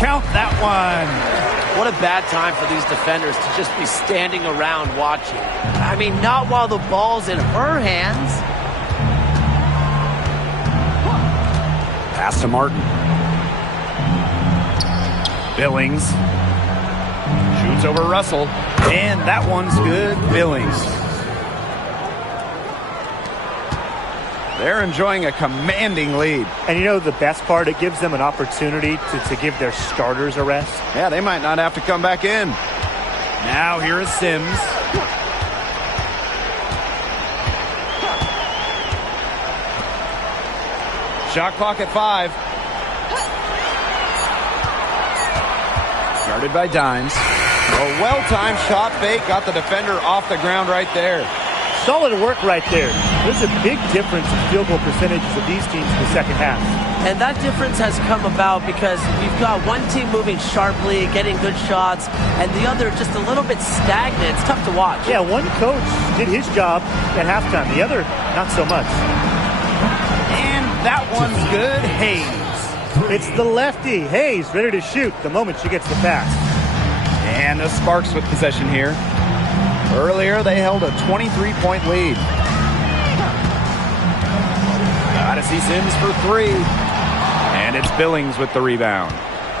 Count that one. What a bad time for these defenders to just be standing around watching. I mean, not while the ball's in her hands. Pass to Martin. Billings. Shoots over Russell. And that one's good. Billings. They're enjoying a commanding lead. And you know the best part? It gives them an opportunity to give their starters a rest. Yeah, they might not have to come back in. Now here is Sims. Shot clock at 5. Guarded by Dimes. A well-timed shot fake got the defender off the ground right there. Solid work right there. There's a big difference in field goal percentages of these teams in the second half. And that difference has come about because you've got one team moving sharply, getting good shots, and the other just a little bit stagnant. It's tough to watch. Yeah, one coach did his job at halftime. The other, not so much. And that one's good. Hayes. It's the lefty. Hayes ready to shoot the moment she gets the pass. And the Sparks with possession here. Earlier, they held a 23-point lead. Gotta see Sims for 3. And it's Billings with the rebound.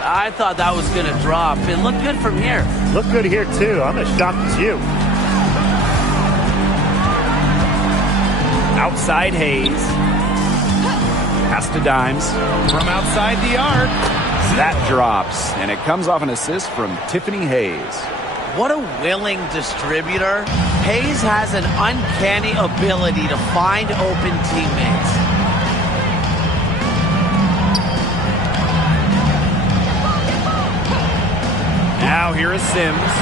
I thought that was going to drop. It looked good from here. Looked good here, too. I'm as shocked as you. Outside Hayes. Pass to Dimes. From outside the arc. That drops. And it comes off an assist from Tiffany Hayes. What a willing distributor. Hayes has an uncanny ability to find open teammates. Now here is Sims.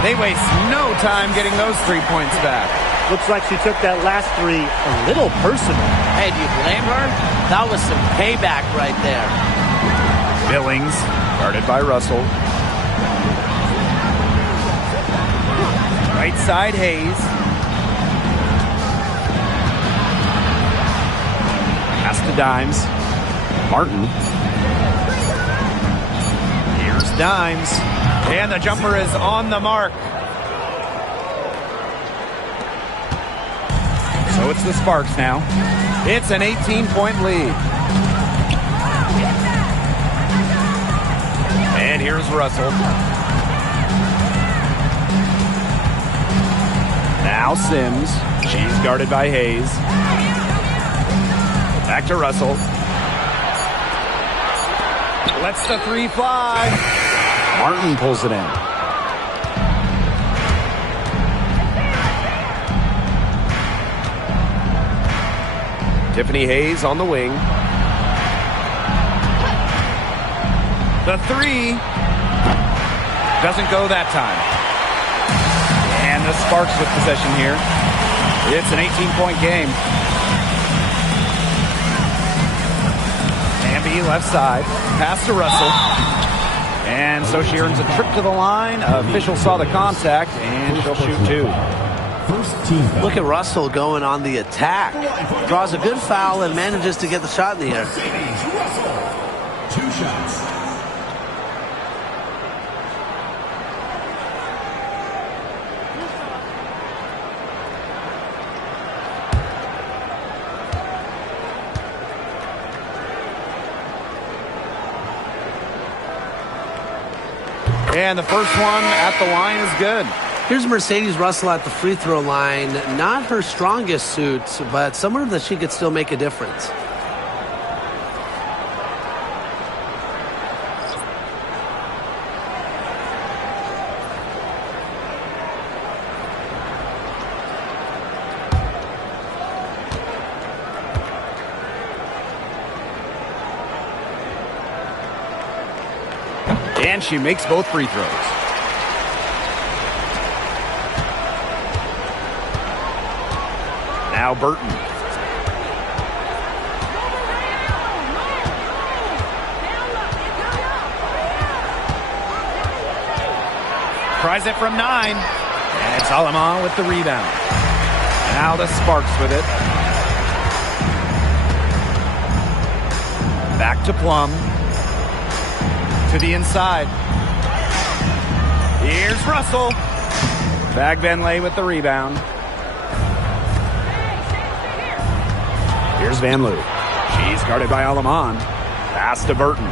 They waste no time getting those 3 points back. Looks like she took that last 3 a little personal. Hey, do you blame her? That was some payback right there. Billings, guarded by Russell. Right side, Hayes. Pass to Dimes. Martin. Here's Dimes. And the jumper is on the mark. So it's the Sparks now. It's an 18-point lead. And here's Russell. Now Sims. She's guarded by Hayes. Back to Russell. Lets the 3 fly. Martin pulls it in. Tiffany Hayes on the wing. The 3 doesn't go that time. And the Sparks with possession here. It's an 18-point game. Amby left side. Pass to Russell. And so she earns a trip to the line. Official saw the contact, and she'll shoot 2. Look at Russell going on the attack. Draws a good foul and manages to get the shot in the air. 2 shots. And the first one at the line is good. Here's Mercedes Russell at the free throw line. Not her strongest suit, but somewhere that she could still make a difference. And she makes both free throws. Now Burton. Tries it from 9. And it's Aleman with the rebound. Now the Sparks with it. Back to Plum. To the inside. Here's Russell. Bagbenlay with the rebound. Here's Van Loo. She's guarded by Aleman. Pass to Burton.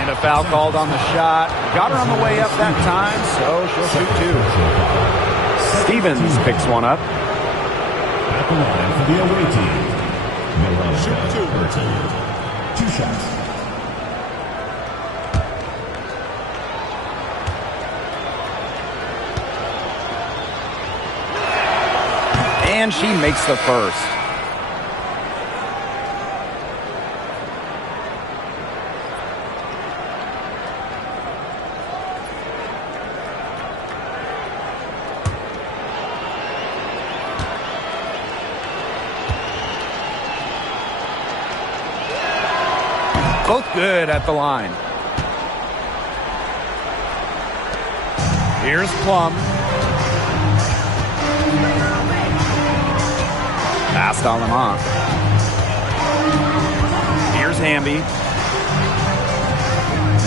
And a foul called on the shot. Got her on the way up that time, so she'll shoot 2. Stevens picks one up. At the line for the away team, Shoot 2. 2 shots. And she makes the first. Both good at the line. Here's Plum. Past Aleman. Here's Hamby.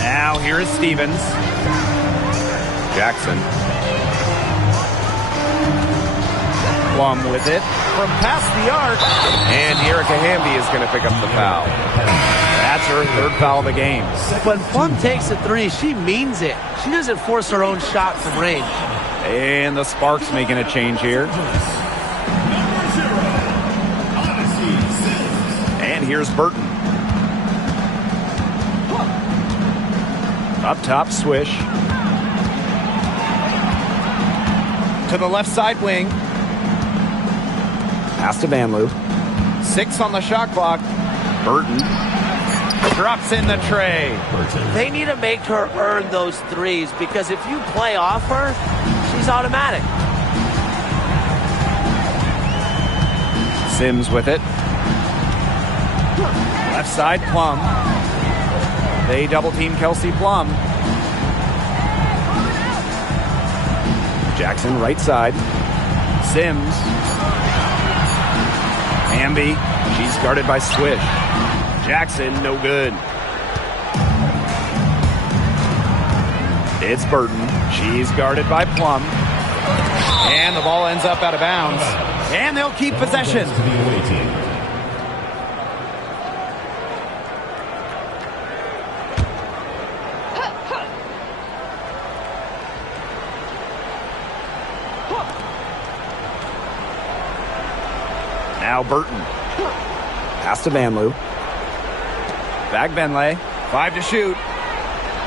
Now here is Stevens. Jackson. Plum with it from past the arc. And Erica Hamby is going to pick up the foul. That's her 3rd foul of the game. When Plum takes a 3, she means it. She doesn't force her own shot from range. And the Sparks making a change here. And here's Burton. Up top, swish. To the left side wing. Pass to Van Loo. 6 on the shot clock. Burton. Drops in the tray. They need to make her earn those 3s because if you play off her, she's automatic. Sims with it. Left side, Plum. They double team Kelsey Plum. Jackson right side. Sims. Hamby. She's guarded by Swish. Jackson, no good. It's Burton. She's guarded by Plum. And the ball ends up out of bounds. And they'll keep possession. Now Burton. Pass to Van Loo. Bagbenlay. 5 to shoot.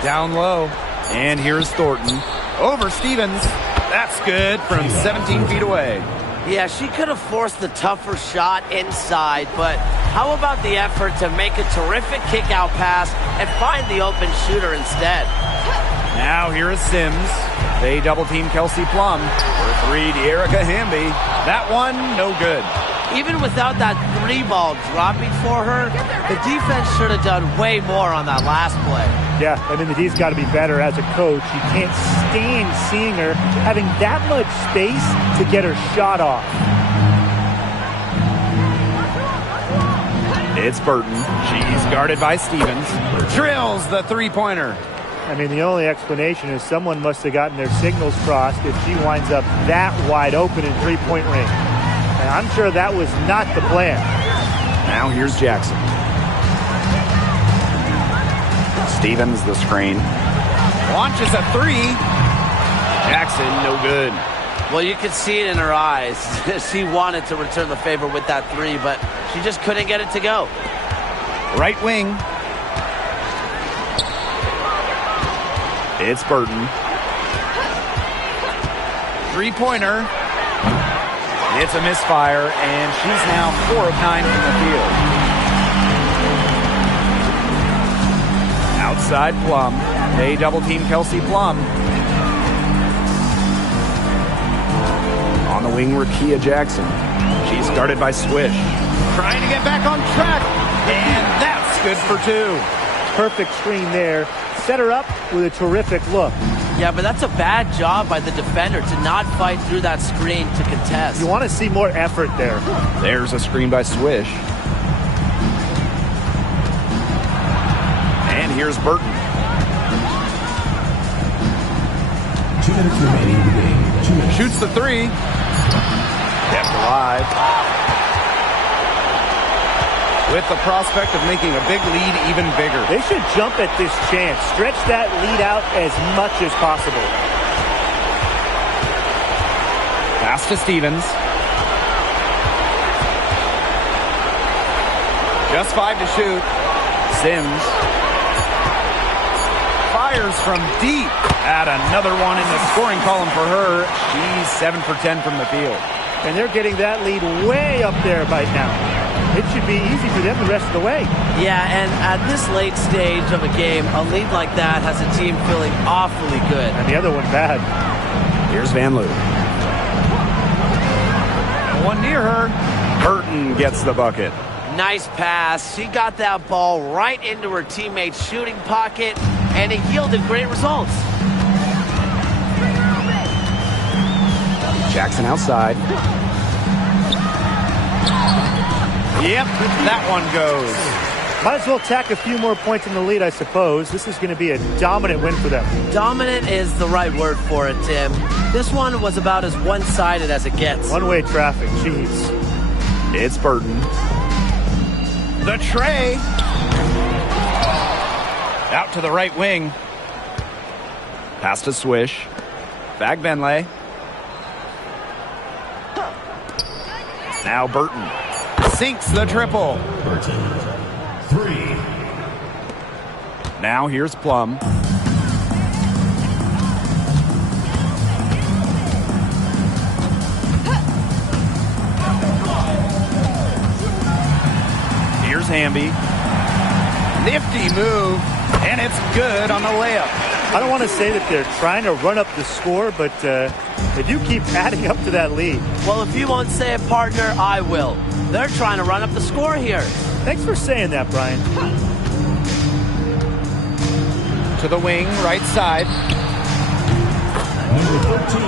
Down low. And here's Thornton. Over Stevens. That's good from 17 feet away. Yeah, she could have forced the tougher shot inside, but how about the effort to make a terrific kick-out pass and find the open shooter instead? Now here is Sims. They double-team Kelsey Plum. For 3 to Erica Hamby. That one, no good. Even without that 3-ball dropping for her, the defense should have done way more on that last play. Yeah, I mean, the D's got to be better as a coach. You can't stand seeing her having that much space to get her shot off. It's Burton. She's guarded by Stevens. Drills the 3-pointer. I mean, the only explanation is someone must have gotten their signals crossed if she winds up that wide open in 3-point range. And I'm sure that was not the plan. Now here's Jackson. Stevens the screen. Launches a 3. Jackson, no good. Well, you could see it in her eyes. She wanted to return the favor with that 3, but she just couldn't get it to go. Right wing. It's Burton. 3-pointer. It's a misfire, and she's now 4 of 9 from the field. Outside Plum. They double-team Kelsey Plum. On the wing, Rakia Jackson. She's guarded by Swish. Trying to get back on track, and that's good for 2. Perfect screen there. set her up with a terrific look. Yeah, but that's a bad job by the defender to not fight through that screen to contest. You want to see more effort there. There's a screen by Swish. And here's Burton. 2 minutes remaining in the game. 2 minutes. Shoots the three. Kept alive. With the prospect of making a big lead even bigger. They should jump at this chance. Stretch that lead out as much as possible. Pass to Stevens. Just 5 to shoot. Sims fires from deep. Add another one in the scoring column for her. She's 7 for 10 from the field. And they're getting that lead way up there right now. It should be easy for them the rest of the way. Yeah, and at this late stage of a game, a lead like that has a team feeling awfully good. And the other one bad. Here's Van Loo. One near her. Burton gets the bucket. Nice pass. She got that ball right into her teammate's shooting pocket, and it yielded great results. Jackson outside. Yep, that one goes. Might as well tack a few more points in the lead, I suppose. This is going to be a dominant win for them. Dominant is the right word for it, Tim. This one was about as one-sided as it gets. One-way traffic, jeez. It's Burton. The tray. Out to the right wing. Pass to Swish. Back Benlay. Now Burton. Sinks the triple. Burton. 3. Now here's Plum. Here's Hamby. Nifty move, and it's good on the layup. I don't want to say that they're trying to run up the score, but they do keep adding up to that lead. Well, if you won't say it, partner, I will. They're trying to run up the score here. Thanks for saying that, Brian. To the wing, right side. Number 13.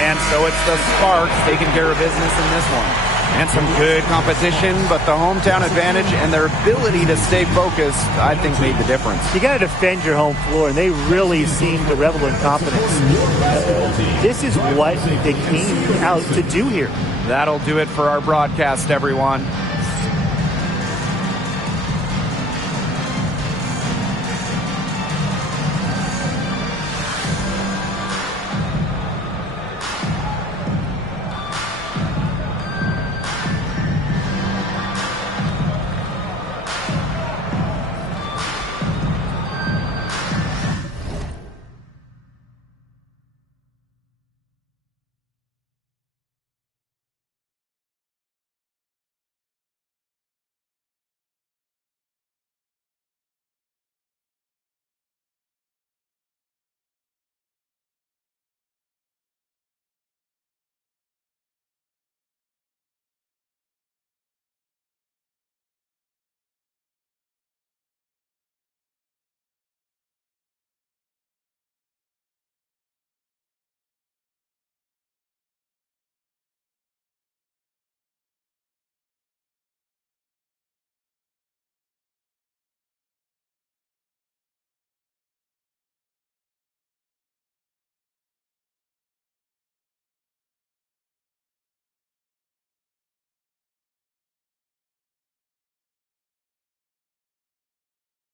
And so it's the Sparks taking care of business in this one. And some good competition, but the hometown advantage and their ability to stay focused, I think, made the difference. You got to defend your home floor, and they really seem to revel in confidence. This is what they came out to do here. That'll do it for our broadcast, everyone.